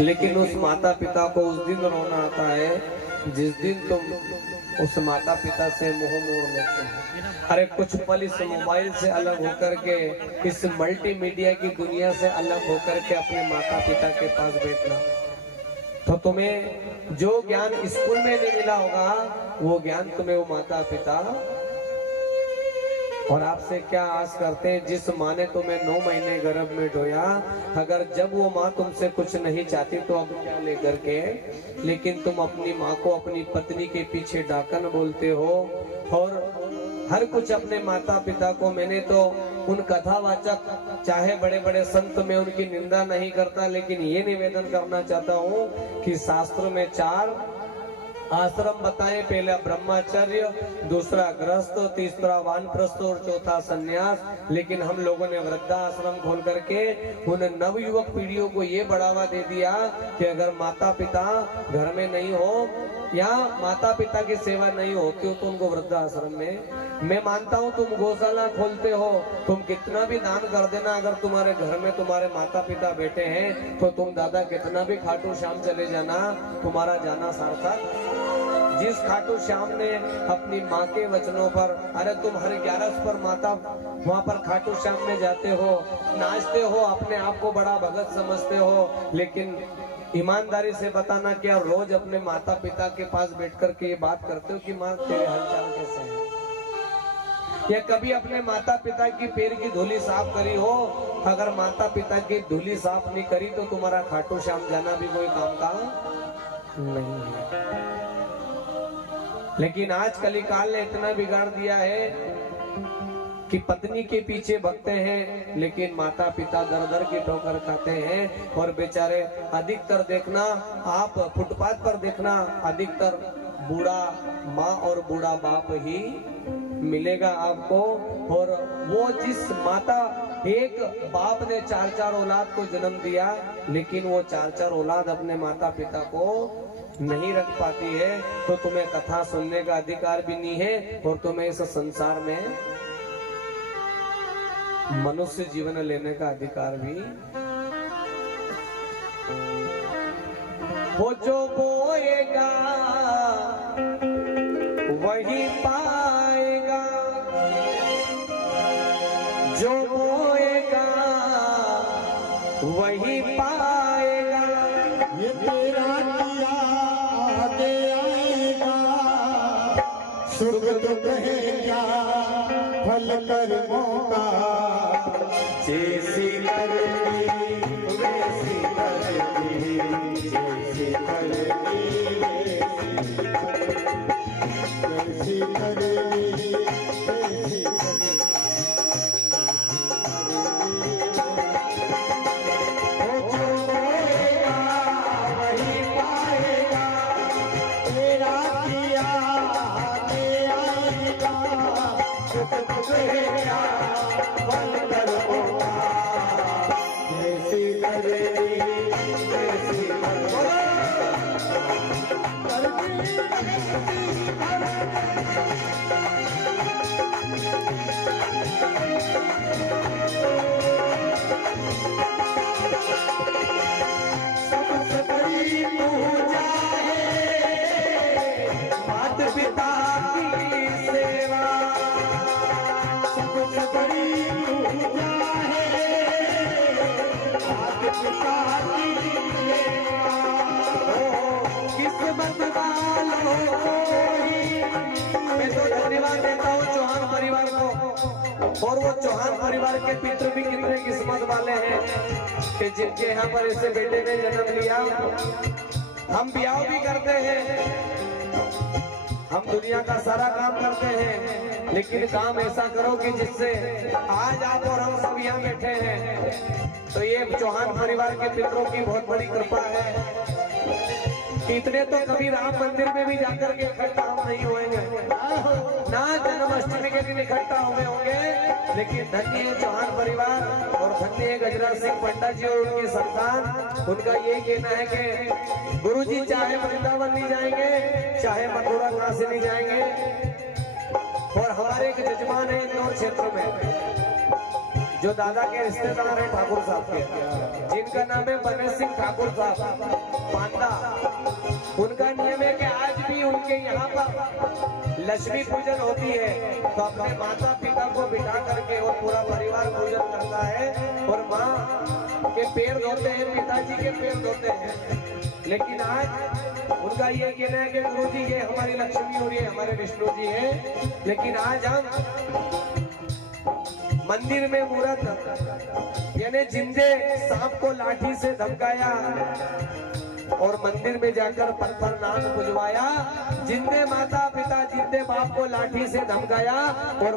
लेकिन उस माता पिता को उस दिन रोना आता है जिस दिन तुम उस माता पिता से मुंह मोड़ लेते हो। अरे कुछ पल इस मोबाइल से अलग होकर के, इस मल्टीमीडिया की दुनिया से अलग होकर के अपने माता पिता के पास बैठना, तो तुम्हें जो ज्ञान स्कूल में नहीं मिला होगा वो ज्ञान तुम्हें वो माता पिता। और आपसे क्या आस करते हैं? जिस माँ ने तुम्हें 9 महीने गर्भ में ढोया, अगर जब वो माँ तुमसे कुछ नहीं चाहती तो अब क्या लेकर के, लेकिन तुम अपनी माँ को अपनी पत्नी के पीछे डाकन बोलते हो और हर कुछ अपने माता पिता को। मैंने तो उन कथावाचक चाहे बड़े बड़े संत में उनकी निंदा नहीं करता, लेकिन ये निवेदन करना चाहता हूँ कि शास्त्र में 4 आश्रम बताएं, पहला ब्रह्मचर्य, दूसरा गृहस्थ, तीसरा वानप्रस्थ और चौथा संन्यास। लेकिन हम लोगों ने वृद्धाश्रम खोल करके उन नवयुवक पीढ़ियों को ये बढ़ावा दे दिया कि अगर माता पिता घर में नहीं हो या माता पिता की सेवा नहीं होती हो तो उनको वृद्धाश्रम में। मैं मानता हूँ तुम गौशाला खोलते हो, तुम कितना भी दान कर देना, अगर तुम्हारे घर में तुम्हारे माता पिता बैठे हैं तो तुम दादा कितना भी खाटू श्याम चले जाना, तुम्हारा जाना सार्थक। जिस खाटू श्याम ने अपनी माँ के वचनों पर, अरे तुम हर 11 पर माता वहाँ पर खाटू श्याम में जाते हो, नाचते हो, अपने आप को बड़ा भगत समझते हो, लेकिन ईमानदारी से बताना क्या रोज अपने माता पिता के पास बैठ कर के ये बात करते हो कि माँ तेरे हालचाल कैसे है? या कभी अपने माता पिता की पैर की धूली साफ करी हो? अगर माता पिता की धूली साफ नहीं करी तो तुम्हारा खाटू श्याम जाना भी कोई काम का नहीं है। लेकिन आज कलिकाल ने इतना बिगाड़ दिया है कि पत्नी के पीछे भगते हैं, लेकिन माता पिता दर दर की ठोकर खाते हैं। और बेचारे अधिकतर देखना, आप फुटपाथ पर देखना, अधिकतर बूढ़ा माँ और बूढ़ा बाप ही मिलेगा आपको। और वो जिस माता, एक बाप ने 4-4 औलाद को जन्म दिया, लेकिन वो 4-4 औलाद अपने माता पिता को नहीं रख पाती है, तो तुम्हें कथा सुनने का अधिकार भी नहीं है और तुम्हें इस संसार में मनुष्य जीवन लेने का अधिकार भी। वो जो बोएगा वही पाएगा, जो बोएगा वही पाएगा, ये तेरा किया आगे आएगा, सुख दुख है क्या फल कर्मों का, जैसी करनी वैसी करनी, जैसी करनी वैसी करनी, वैसी करनी। सबसे बड़ी पूजा है माता पिता की सेवा, सबसे बड़ी पूजा है माता पिता की सेवा। किस्मत वालों को ही मैं तो धन्यवाद देता हूँ चौहान परिवार को, और वो चौहान परिवार के पितृ भी कितने किस्मत वाले हैं कि जिनके यहाँ पर ऐसे बेटे ने जन्म लिया। हम ब्याह भी करते हैं, हम दुनिया का सारा काम करते हैं, लेकिन काम ऐसा करो कि जिससे आज आप और हम सब यहाँ बैठे हैं। तो ये चौहान परिवार के पितरों की बहुत बड़ी कृपा है। इतने तो कभी राम मंदिर में भी जाकर के इकट्ठा हम नहीं होंगे ना, जन्माष्टमी के दिन इकट्ठा हुए होंगे, लेकिन धन्य है चौहान परिवार और धन्य है गजराज सिंह पंडा जी और उनकी संतान। उनका ये कहना है कि गुरुजी चाहे वृंदावन नहीं जाएंगे, चाहे मथुरा काशी नहीं जाएंगे, और हमारे एक जजमान है इंदौर क्षेत्र में, जो दादा के रिश्तेदार हैं ठाकुर साहब के, जिनका नाम है बने सिंह ठाकुर साहब पांडा। उनका नियम है कि आज भी उनके यहाँ पर लक्ष्मी पूजन होती है तो अपने माता पिता को बिठा करके और पूरा परिवार पूजन करता है और माँ के पैर धोते हैं, पिताजी के पैर धोते हैं। लेकिन आज उनका ये कहना है कि गुरु जी ये हमारी लक्ष्मी और ये हमारे विष्णु जी हैं। लेकिन आज हम मंदिर में मूर्त यानी जिंदे सांप को लाठी से धमकाया और मंदिर में जाकर पत्थर नाक बुझवाया, जिंदे माता पिता जिंदे बाप को लाठी से धमकाया और